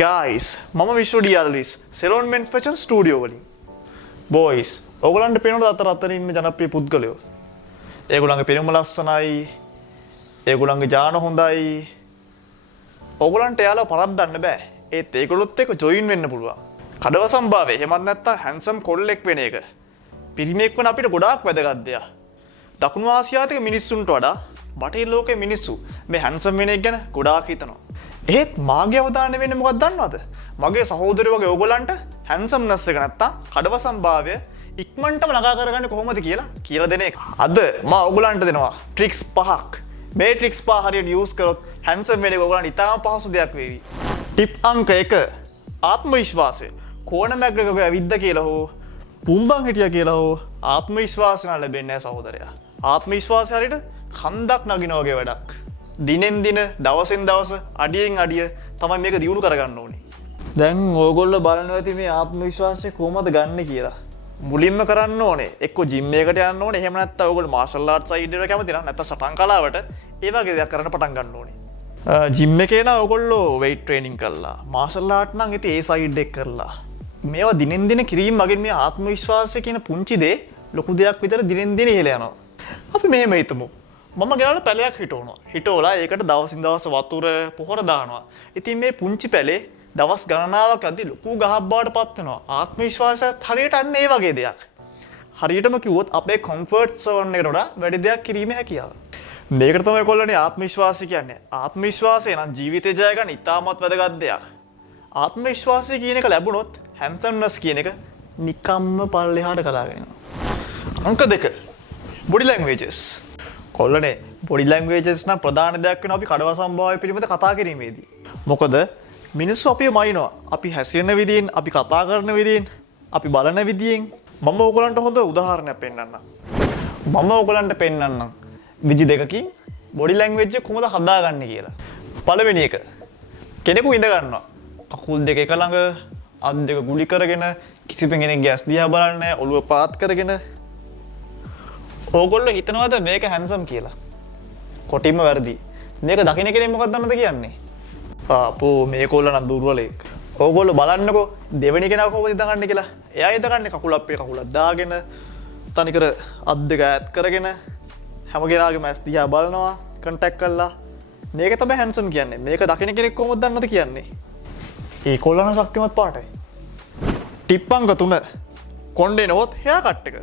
Guys, මම විශ්ව Alwis Ceylon Menz Fashion Studio වලින්. Boys, ඔයගොල්ලන්ට පේනවද අතර ඉන්න ජනප්‍රිය පුද්ගලයෝ? ඒගොල්ලන්ගේ පෙනුම ලස්සනයි. ඒගොල්ලන්ගේ ජාන හොඳයි. ඔයගොල්ලන්ට එයාලව පරද්දන්න බෑ. ඒත් ඒගොල්ලොත් එක්ක ජොයින් වෙන්න පුළුවන්. කඩවසම්භාවය එහෙමත් නැත්නම් හැන්සම් කොල්ලෙක් වෙන එක. පිරිමියෙක් වෙන අපිට ගොඩාක් වැදගත් දෙයක්. දකුණු ආසියාතික මිනිස්සුන්ට වඩා බටහිර ලෝකයේ මිනිස්සු මේ හැන්සම් වෙන එක ගැන ගොඩාක් හිතනවා. ඒත් මාගේ අවධානය වෙන්නේ මොකක්ද දන්නවද? මගේ සහෝදරයෝ වගේ ඕගොල්ලන්ට හැන්සම්නස් එක නැත්තම් කඩවසම්භාවය ඉක්මනටම ළඟා කරගන්නේ කොහොමද කියලා දෙන එක. අද මම ඕගොල්ලන්ට දෙනවා ට්‍රික්ස් 5ක්. මේ ට්‍රික්ස් 5 හරියට යූස් කරොත් හැන්සම් වෙන එක ඕගොල්ලන්ට ඉතාම පහසු දෙයක් වේවි. ටිප් අංක 1 ආත්ම විශ්වාසය. කෝණ මැග්‍රෙගර් ඇවිද්ද කියලා හෝ පුම්බන් හිටියා කියලා හෝ ආත්ම විශ්වාසය ලැබෙන්නේ නැහැ සහෝදරයා. ආත්ම විශ්වාසය හරියට කන්දක් නගිනා වගේ වැඩක්. දිනෙන් දින දවසෙන් දවස අඩියෙන් අඩිය තමයි මේක දියුණු කරගන්න ඕනේ. දැන් ඕගොල්ලෝ බලනවා ඇති මේ ආත්ම විශ්වාසය කොහොමද ගන්න කියලා. මුලින්ම කරන්න ඕනේ එක්ක ජිම් එකකට යන්න ඕනේ. එහෙම නැත්නම් ඕගොල්ලෝ මාෂල් ආර්ට් සයිඩ් එකට කැමති නම් නැත්නම් සටන් කලාවට ඒ වගේ දෙයක් කරන්න පටන් ගන්න ඕනේ. ජිම් එකේ නම් ඕගොල්ලෝ weight training කරලා මාෂල් ආර්ට් නම් ඉතින් ඒ සයිඩ් එක කරලා මේවා දිනෙන් දින කිරීම මගින් මේ ආත්ම විශ්වාසය කියන පුංචි දේ ලොකු දෙයක් විතර දිනෙන් දින ඉහළ යනවා. අපි මෙහෙම හිතමු. මම ගෙනාලා පැලයක් හිටවනවා. හිටවලා ඒකට දවසින් දවස වතුර පොහොර දානවා. ඉතින් මේ පුංචි පැලේ දවස් ගණනාවක් යද්දි ලොකු ගහක් බවට පත් වෙනවා. ආත්ම විශ්වාසයත් හරියට අන්න ඒ වගේ දෙයක්. හරියටම කිව්වොත් අපේ කම්ෆර්ට් සෝන් එකට වඩා වැඩි දෙයක් කිරීමේ හැකියාව. මේකට තමයි කොල්ලනේ ආත්ම විශ්වාසය කියන්නේ. ආත්ම විශ්වාසය නම් ජීවිතේ ජය ගන්න ඉතාමත් වැදගත් දෙයක්. ආත්ම විශ්වාසය කියන එක ලැබුණොත් හැන්සම්නස් කියන එක නිකම්ම පල්ලෙහාට කලාගෙන යනවා. අංක 2 බොඩි ලැන්ග්වේජස්. කොල්ලනේ බොඩි ලැන්ග්වේජස් නම් ප්‍රධාන දෙයක් වෙනවා අපි කඩවසම්භාවය පිළිබඳ කතා කිරීමේදී. මොකද මිනිස්සු අපිව මයින්නවා. අපි හැසිරෙන විදියෙන්, අපි කතා කරන විදියෙන්, අපි බලන විදියෙන්. මම ඕගොල්ලන්ට හොඳ උදාහරණයක් පෙන්නන්නම්. මම ඕගොල්ලන්ට පෙන්නන්නම් විදි දෙකකින් බොඩි ලැන්ග්වේජ් එක කොහොමද හදාගන්නේ කියලා. පළවෙනි එක කෙනෙකු ඉඳ ගන්නවා. කකුල් දෙක එක ළඟ, අත් දෙක ගුලි කරගෙන, කිසිම කෙනෙක් ගැස් දිහා බලන්නේ නැහැ, ඔළුව පාත් කරගෙන. ඕගොල්ලෝ හිතනවාද මේක හැන්සම් කියලා? කොටින්ම වැරදි. මේක දකින්න කෙනෙක් මොකක්ද දන්නවද කියන්නේ? අපෝ මේකෝල්ල නම් දුර්වලෙක්. ඕගොල්ලෝ බලන්නකෝ දෙවෙනි කෙනා කොහොමද ඉඳගන්නේ කියලා. එයා ඉඳගන්නේ කකුල අපේ කකුලක් දාගෙන, තනිකර අත් දෙක ඈත් කරගෙන, හැම කෙනාගේම ඇස් දිහා බලනවා, කන්ටැක්ට් කරලා. මේක තමයි හැන්සම් කියන්නේ. මේක දකින්න කෙනෙක් කොහොමද දන්නවද කියන්නේ? ඒකෝල්ලන ශක්තිමත් පාටයි. ටිප් අංක 3 කොණ්ඩේ නෝත් හෙයා කට් එක.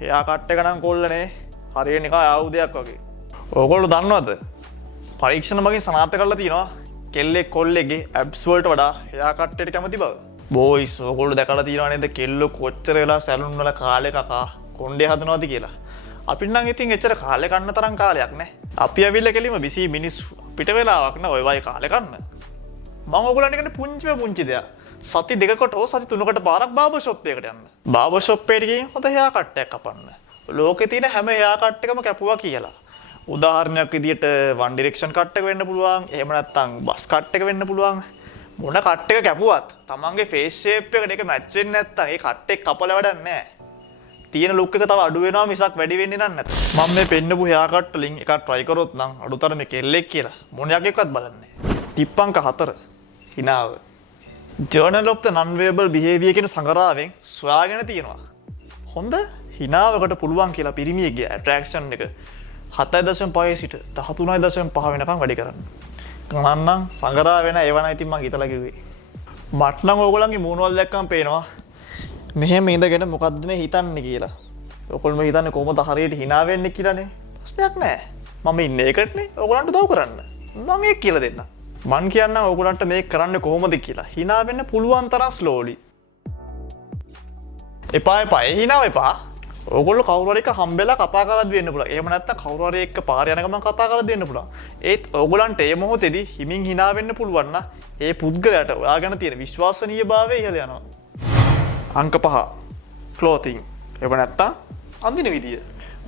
හෙයා කට් එක නම් කොල්ලනේ හරියට නිකන් ආයුධයක් වගේ. ඕගොල්ලෝ දන්නවද? පරීක්ෂණ මගින් සනාථ කරලා තියෙනවා කෙල්ලෙක් කොල්ලෙක්ගේ ඇබ්ස් වලට වඩා හෙයා කට් එකට කැමති බව. බොයිස් ඕගොල්ලෝ දැකලා තියෙනවා නේද කෙල්ලෝ කොච්චර වෙලා සැලුන් වල කාලේ කකා කොණ්ඩේ හදනවද කියලා. අපිට නම් ඉතින් එච්චර කාලේ කන්න තරම් කාලයක් නැහැ. අපි ඇවිල්ලා කෙලිම බිසි මිනිස්සු පිට වෙලාවක් නෑ ඔය වගේ කාලේ කන්න. මම ඕගොල්ලන්ට කියන්නේ පුංචි දෙයක්. සති දෙකකට හෝ සති තුනකට පාරක් බාබර් ෂොප් එකකට යන්න. බාබර් ෂොප් එකට ගිහින් හොඳ හෙයා කට් එකක් කපන්න. ලෝකේ තියෙන හැම හෙයා කට් එකම කැපුවා කියලා. උදාහරණයක් විදියට වන් ඩිරෙක්ෂන් කට් එක වෙන්න පුළුවන්. එහෙම නැත්නම් බස් කට් එක වෙන්න පුළුවන්. මොන කට් එක කැපුවත් තමන්ගේ ෆේස් ෂේප් එකට ඒක මැච් වෙන්නේ නැත්නම් ඒ කට් එක කපලා වැඩක් නැහැ. තියෙන ලුක් එක තව අඩු වෙනවා මිසක් වැඩි වෙන්නේ නැත්. මම මේ පෙන්නපු හෙයා කට් වලින් එකක් try කරොත් නම් අඩුතරමේ කෙල්ලෙක් කියලා මොන යකෙක්වත් බලන්නේ නැහැ. ටිප් අංක 4 හිනාව. Journal of the Non-Verbal Behavior කියන සංග්‍රහයෙන් සොයාගෙන තියෙනවා. හොඳ හිනාවකට පුළුවන් කියලා පිරිමියෙක්ගේ attraction එක 7.5 සිට 13.5 වෙනකම් වැඩි කරන්න. ගණන්නම් සංග්‍රහ වෙන ඒව නම් ඉතින් මම හිතලා කිව්වේ. මට නම් ඕගොල්ලන්ගේ මූණ වල දැක්කම පේනවා මෙහෙම ඉඳගෙන මොකද්ද මේ හිතන්නේ කියලා. ඔයගොල්ලෝ හිතන්නේ කොහොමද හරියට hina වෙන්නේ කියලානේ. ප්‍රශ්නයක් නැහැ. මම ඉන්නේ ඒකටනේ. ඔයගොල්ලන්ට උදව් කරන්න. මම මේක කියලා දෙන්නම්. මං කියන්නම් ඔයගොල්ලන්ට මේක කරන්න කොහොමද කියලා. hina වෙන්න පුළුවන් තරම් slowly. එපා hina වෙපා. ඔයගොල්ලෝ කවුරු හරි එක හම්බෙලා කතා කරද්දි වෙන්න පුළුවන්. එහෙම නැත්නම් කවුරු හරි එක්ක පාර යන ගමන් කතා කරද්දි වෙන්න පුළුවන්. ඒත් ඔයගොල්ලන්ට මේ මොහොතේදී හිමින් hina වෙන්න පුළුවන් නම් ඒ පුද්ගලයාට ඔයාගෙන තියෙන විශ්වාසනීයභාවය ඉහළ යනවා. අංක 5 clothing. එහෙම නැත්නම් අඳින විදිය.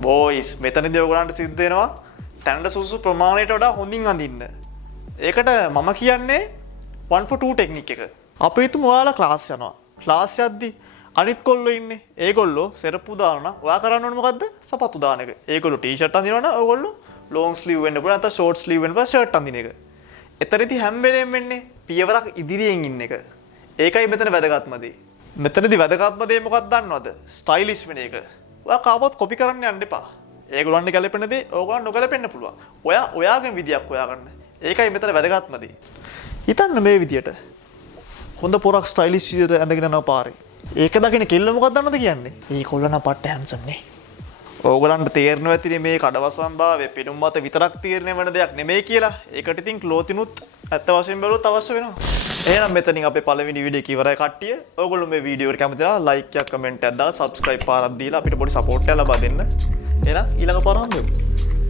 boys මෙතනදී ඔයගොල්ලන්ට සිද්ධ වෙනවා තැනට සුසු ප්‍රමාණයට වඩා හොඳින් අඳින්න. ඒකට මම කියන්නේ 1 for 2 ටෙක්නික් එක. අපි හිතමු ඔයාලා ක්ලාස් යනවා. ක්ලාස් යද්දී අනිත් කොල්ලෝ ඉන්නේ. ඒගොල්ලෝ සෙරප්පු දානවා. ඔයා කරන්න ඕනේ මොකද්ද? සපත්තු දාන එක. ඒගොල්ලෝ ටී-ෂර්ට් අඳිනවා නම් ඔයගොල්ලෝ ලොන් ස්ලීව් වෙන්න පුළුවන් නැත්නම් ෂෝට් ස්ලීව් වෙන්න පුළුවන් ෂර්ට් අඳින එක. එතරම්දී හැම වෙලෙම වෙන්නේ පියවරක් ඉදිරියෙන් ඉන්න එක. ඒකයි මෙතන වැදගත්ම දේ. මෙතනදී වැදගත්ම දේ මොකක්ද දන්නවද? ස්ටයිලිෂ් වෙන එක. ඔයා කාවත් කොපි කරන්න යන්න එපා. ඒගොල්ලන්ට ගැලපෙන දේ ඕගොල්ලන්ට නොගැලපෙන්න පුළුවන්. ඔයා ඔයාගේ විදියක් හොයාගන්න. ඒකයි මෙතන වැදගත්ම දේ. හිතන්න මේ විදියට. හොඳ පොරක් ස්ටයිලිෂ් විදියට ඇඳගෙන යනවා පාරේ. ඒක දකින්න කෙල්ල මොකක්ද දන්නවද කියන්නේ? මේ කොල්ල නම් පට්ට හැන්සම් නේ. ඕගොල්ලන්ට තේරෙනවා ඇතිනේ මේ කඩවසම් භාවය පිටුම් මත විතරක් තීරණය වෙන දෙයක් නෙමෙයි කියලා. ඒකට ඉතින් ක්ලෝතිනුත් ඇත්ත වශයෙන්ම බැලුවොත් අවශ්‍ය වෙනවා. එහෙනම් මෙතනින් අපේ පළවෙනි වීඩියෝ එක ඉවරයි කට්ටිය. ඕගොල්ලෝ මේ වීඩියෝ එකට කැමති නම් ලයික් එකක් කමෙන්ට් එකක් දාලා සබ්ස්ක්‍රයිබ් පාරක් දීලා අපිට පොඩි සපෝට් එකක් ලබා දෙන්න. එහෙනම් ඊළඟ පාර හම්බෙමු.